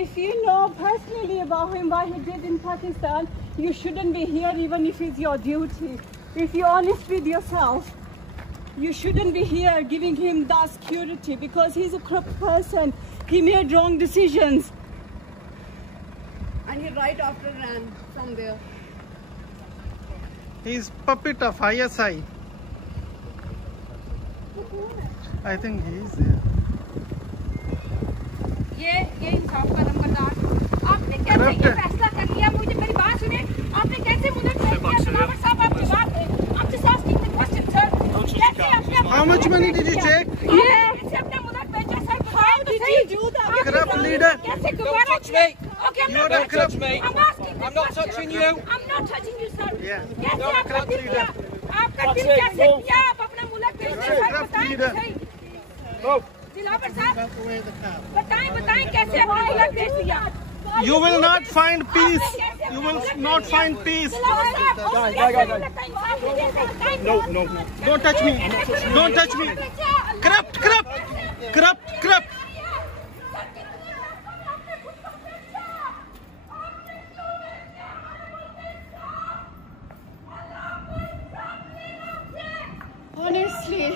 if you know personally about him, what he did in Pakistan, you shouldn't be here even if it's your duty. If you're honest with yourself, you shouldn't be here giving him that security because he's a corrupt person. He made wrong decisions. And he right after ran from there. He's puppet of ISI. I think he is there. ये इंसाफ का नंबरदार आपने कैसे ये फैसला कर लिया मुझे मेरी बात सुने आपने कैसे मुझे दलावर साहब आपकी बात है I'm just asking the question sir How much money did you take? कैसे अपने मुल्क बेचा sir How did you do that? Corrupt leader. कैसे Don't दोबारा touch me. Okay I'm not touch me. I'm asking I'm not touching you. I'm not touching you sir Yeah. कैसे आपका दिल किया आपका दिल कैसे किया आप अपना मुल्क बेचते सर बताएं तो सही दलावर साहब बताएं कैसे अपना मुल्क बेच दिया You will not find peace. You will not find peace. No. Don't touch me. Don't touch me. Corrupt. Honestly,